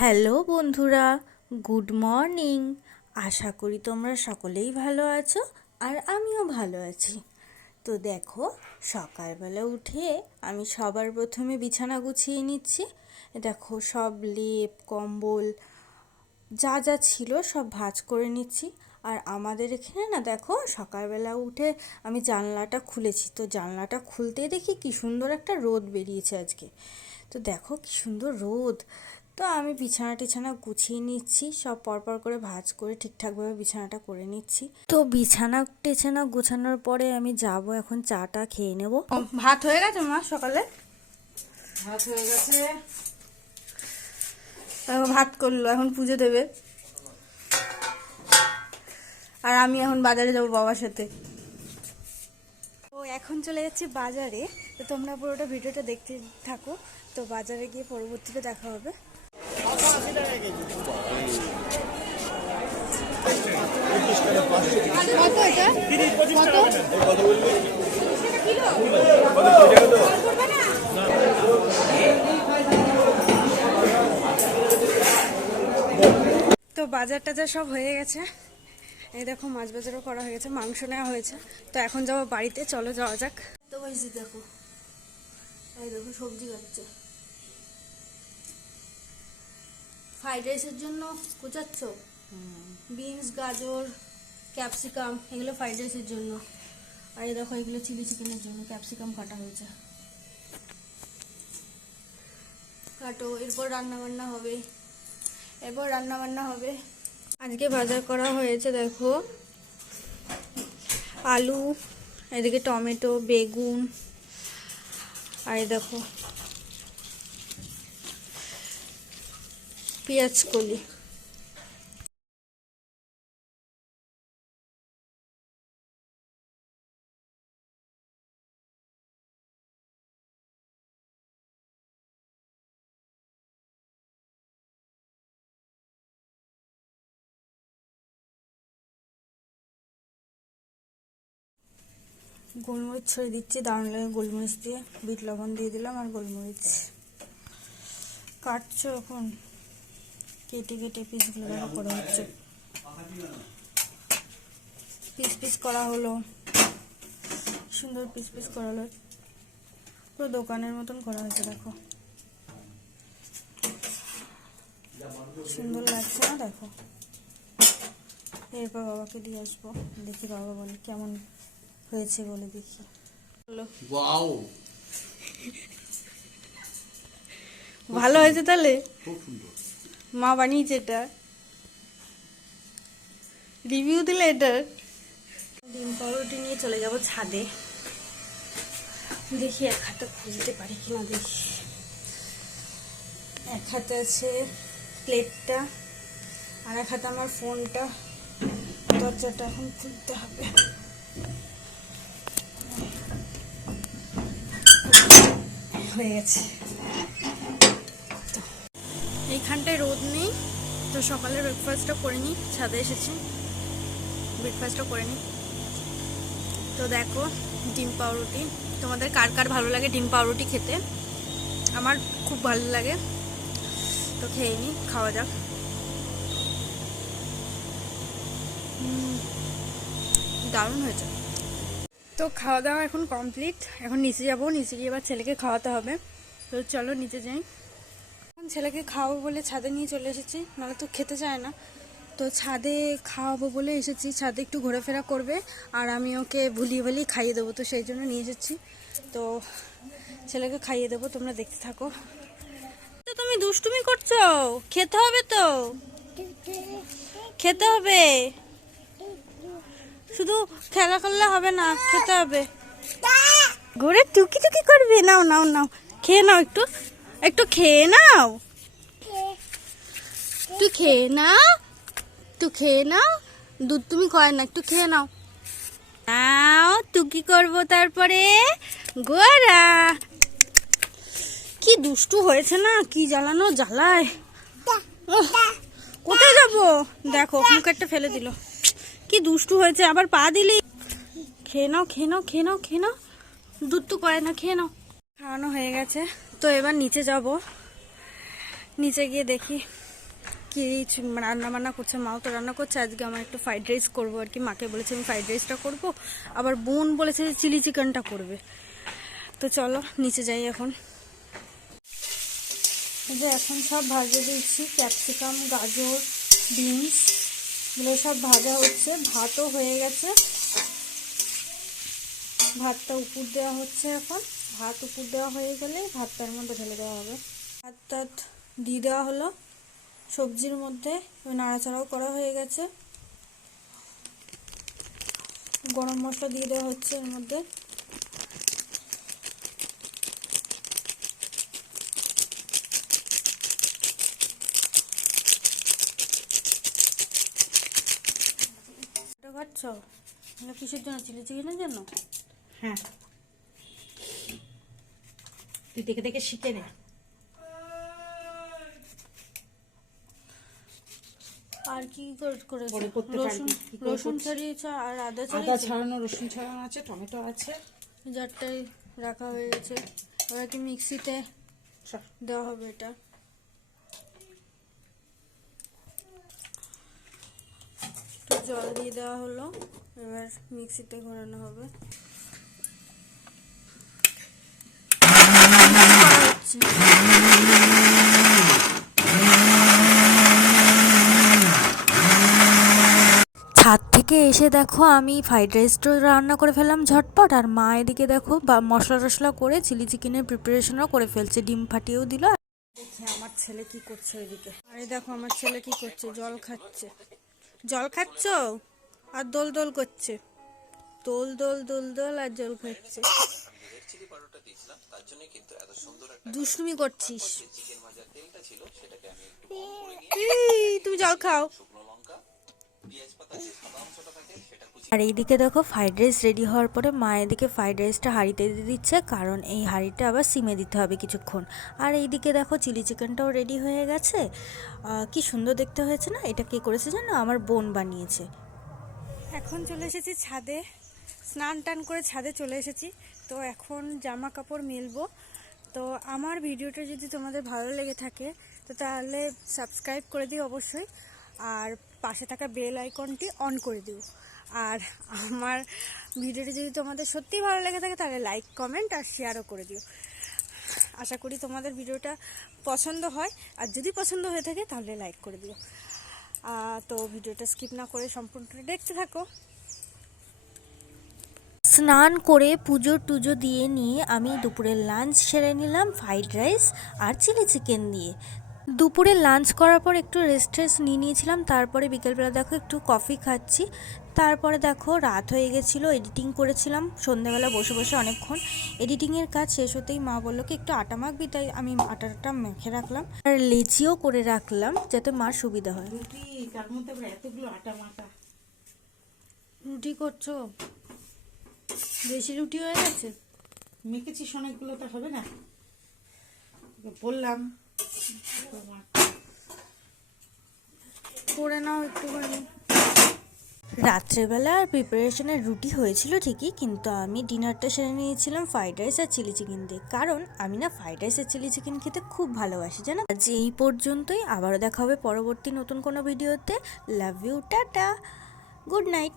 Hello বন্ধুরা, good morning. আশা করি তোমরা সকলেই ভালো আছো আর আমিও ভালো আছি। তো দেখো, সকালবেলা উঠে আমি সবার প্রথমে বিছানা গুছিয়ে নিচ্ছি। দেখো, সব লেপ কম্বল যা যা ছিল সব ভাঁজ করে নিচ্ছি। আর আমাদের এখানে না, দেখো, সকালবেলা উঠে আমি জানলাটা খুলেছি, তো জানলাটা খুলতেই দেখি কি সুন্দর একটা রোদ বেরিয়েছে আজকে। তো দেখো কি সুন্দর রোদ। তো আমি বিছানা টিছানা গুছিয়ে নিচ্ছি, সব পরপর করে ভাঁজ করে ঠিকঠাকভাবে বিছানাটা করে নিচ্ছি। তো বিছানা টিছানা গোছানোর পরে আমি যাব এখন চাটা খেয়ে নেব। ভাত হয়ে গেছে মা? সকালে ভাত হয়ে গেছে। ভাত করলো, এখন পুজো দেবে। আর আমি এখন বাজারে যাব বাবার সাথে। তো এখন চলে যাচ্ছি বাজারে। তো তোমরা পুরোটা ভিডিওটা দেখতে থাকো। তো বাজারে গিয়ে পরবর্তীতে দেখা হবে। কত এটা? তো বাজার টাজার সব হয়ে গেছে। এই দেখো, মাছ বাজারও করা হয়ে গেছে, মাংস নেওয়া হয়েছে। তো এখন যাবো বাড়িতে, চলো যাওয়া যাক। তো বলছি দেখো, এই দেখো সবজি কাটছে। ফ্রাইড রাইসের জন্য কুচাচ্ছ বিনস, গাজর, ক্যাপসিকাম, এগুলো ফ্রাইড রাইসের জন্য। আর এই দেখো, এগুলো চিলি চিকেনের জন্য ক্যাপসিকাম কাটা হয়েছে। কাটো, এরপর রান্না বান্না হবে। আজকে বাজার করা হয়েছে, দেখো, আলু, এদিকে টমেটো, বেগুন, আর এই দেখো পেঁয়াজ কলি। গোলমরিচ ছড়িয়ে দিচ্ছি, দারুণ লাগে গোলমরিচ দিয়ে। বিট লবণ দিয়ে দিলাম আর গোলমরিচ। কাটছো এখন, কেটে কেটে পিসগুলো দেখো করা হচ্ছে। পিস পিস করা হলো, সুন্দর পিস পিস করা হলো, পুরো দোকানের মতন করা হয়েছে। দেখো সুন্দর লাগছে না? দেখো, এরপর বাবাকে দিয়ে আসবো, দেখি বাবা বলে কেমন হয়েছে বলে। দেখি ওয়াও, ভালো হয়েছে তাহলে? খুব সুন্দর। মা বানিয়েছে এটা, রিভিউ দিলে এটার। ডিম পাউরুটি নিয়ে চলে যাব ছাদে। দেখি এক হাতে খুঁজতে পারি কিনা। দেখি, এক হাতে আছে প্লেটটা আর এক হাতে আমার ফোনটা। দরজাটা এখন খুলতে হবে। হয়ে গেছে। তো এইখানটায় রোদ নেই, তো সকালে ব্রেকফাস্টটা করে নিই। ছাদে এসেছি, ব্রেকফাস্টটা করে নিই। তো দেখো, ডিম পাউরুটি। তোমাদের কার কার ভালো লাগে ডিম পাউরুটি খেতে? আমার খুব ভালো লাগে। তো খেয়ে নিই, খাওয়া যাক। দারুণ হয়েছে। তো খাওয়া দাওয়া এখন কমপ্লিট। এখন নিচে যাবো, নিচে গিয়ে এবার ছেলেকে খাওয়াতে হবে। তো চলো নিচে যাই। এখন ছেলেকে খাওয়াবো বলে ছাদে নিয়ে চলে এসেছি, নাহলে তো খেতে চায় না। তো ছাদে খাওয়াবো বলে এসেছি, ছাদে একটু ঘোরাফেরা করবে আর আমি ওকে ভুলিয়ে খাইয়ে দেবো। তো সেই জন্য নিয়ে এসেছি। তো ছেলেকে খাইয়ে দেবো, তোমরা দেখতে থাকো। তো তুমি দুষ্টুমি করছো, খেতে হবে তো, খেতে হবে। শুধু খেলা করলে হবে না, খেতে হবে। ঘুরে টুকি টুকি করবে। নাও নাও নাও, খেয়ে নাও, একটু একটু খেয়ে নাও, একটু খেয়ে নাও, একটু খেয়ে নাও। দুধ তুমি খায় না, একটু খেয়ে নাও। নাও, টুকি করবো তারপরে। গোরা কি দুষ্টু হয়েছে না, কি জ্বালানো জ্বালায়। কোথায় যাবো? দেখো মুখে একটা ফেলে দিল। কি দুষ্টু হয়েছে, আবার পা দিলি। খেয়ে নাও, খেয়ে নাও, খেয়ে নাও, খেয়ে নাও। দুধ তো করে না, খেয়ে নাও। খাওয়ানো হয়ে গেছে। তো এবার নিচে যাব, নিচে গিয়ে দেখি কি রান্না বান্না করছে। মাও তো রান্না করছে। আজকে আমার একটু ফ্রাইড রাইস করবো আর কি। মাকে বলেছে আমি ফ্রাইড রাইসটা করবো, আবার বোন বলেছে যে চিলি চিকেনটা করবে। তো চলো নিচে যাই এখন। যে এখন সব ভাজে দিচ্ছি, ক্যাপসিকাম, গাজর, বিনস এগুলো সব ভাজা হচ্ছে। ভাতও হয়ে গেছে, ভাতটা উপর দেওয়া হচ্ছে এখন। ভাত উপর দেওয়া হয়ে গেলে ভাতটার মধ্যে ঢেলে দেওয়া হবে। ভাত টাত দিয়ে দেওয়া হলো সবজির মধ্যে, নাড়াচাড়াও করা হয়ে গেছে। গরম মশলা দিয়ে দেওয়া হচ্ছে এর মধ্যে। খাচ্ছ কিসের জন্য? চিলি চিকেনের জন্য? হ্যাঁ, তুই দেখে দেখে শিখে নে। আর কি করেছো? পরে করতে রসুন, পারবি। কি করে রসুন করছিস? ছাড়িয়েছ আর আদা আদা ছাড়িয়েছ? ছাড়ানো, রসুন ছাড়ানো আছে, টমেটো আছে। জারটাই রাখা হয়ে গেছে। এবার কি মিক্সিতে সব দেওয়া হবে এটা। একটু জল দিয়ে দেওয়া হলো, এবার মিক্সিতে ঘোরানো হবে। ছাদ থেকে এসে দেখো আমি ফ্রাইড রাইসটা রান্না করে ফেললাম ঝটপট, আর মা এদিকে দেখো মশলা টশলা করে চিলি চিকেনের প্রিপারেশনও করে ফেলছে, ডিম ফাটিয়েও দিল। দেখি আমার ছেলে কি করছে ওইদিকে। আরে দেখো আমার ছেলে কি করছে, জল খাচ্ছে। জল খাচ্ছ আর দোল দোল করছে, দোল দোল দোল দোল আর জল খাচ্ছে। দুষ্টুমি করছিস। তুমি জল খাও। আর এইদিকে দেখো ফ্রাইড রাইস রেডি হওয়ার পরে মা এদিকে ফ্রাইড রাইসটা হাঁড়িতে দিয়ে দিচ্ছে, কারণ এই হাঁড়িটা আবার সিমে দিতে হবে কিছুক্ষণ। আর এইদিকে দেখো চিলি চিকেনটাও রেডি হয়ে গেছে। কি সুন্দর দেখতে হয়েছে না? এটা কে করেছে জানো? আমার বোন বানিয়েছে। এখন চলে এসেছি ছাদে, স্নান টান করে ছাদে চলে এসেছি। তো এখন জামা কাপড় মেলবো। তো আমার ভিডিওটা যদি তোমাদের ভালো লেগে থাকে তো তাহলে সাবস্ক্রাইব করে দিও অবশ্যই, আর পাশে থাকা বেল আইকনটি অন করে দিও। আর আমার ভিডিওটি যদি তোমাদের সত্যিই ভালো লেগে থাকে তাহলে লাইক, কমেন্ট আর শেয়ারও করে দিও। আশা করি তোমাদের ভিডিওটা পছন্দ হয়, আর যদি পছন্দ হয়ে থাকে তাহলে লাইক করে দিও। তো ভিডিওটা স্কিপ না করে সম্পূর্ণটা দেখতে থাকো। স্নান করে পুজো টুজো দিয়ে নিয়ে আমি দুপুরের লাঞ্চ সেরে নিলাম ফ্রাইড রাইস আর চিলি চিকেন দিয়ে। দুপুরে লাঞ্চ করার পর একটু রেস্ট নিয়ে নিয়েছিলাম। তারপরে বিকেলবেলা দেখো একটু কফি খাচ্ছি। তারপরে দেখো রাত হয়ে গেছিলো, এডিটিং করেছিলাম সন্ধ্যাবেলা বসে বসে অনেকক্ষণ। এডিটিংয়ের কাজ শেষ হতেই মা বললো কি একটু আটা মাখবি, তাই আমি আটাটা মেখে রাখলাম আর লেচিও করে রাখলাম যাতে মার সুবিধা হয়। রুটি, তার মধ্যে আবার এতগুলো আটা মাখা। রুটি করছো? বেশি রুটি হয়ে গেছে? মেখেছিস অনেকগুলো, তো হবে না? বললাম করে নাও একটুখানি। রাত্রেবেলা আর প্রিপারেশনের রুটি হয়েছিল ঠিকই, কিন্তু আমি ডিনারটা সেরে নিয়েছিলাম ফ্রাইড রাইস আর চিলি চিকেন দিয়ে, কারণ আমি না ফ্রাইড রাইস আর চিলি চিকেন খেতে খুব ভালোবাসি জানো। আজ এই পর্যন্তই, আবারও দেখা হবে পরবর্তী নতুন কোনো ভিডিওতে। Love you, tata, good night.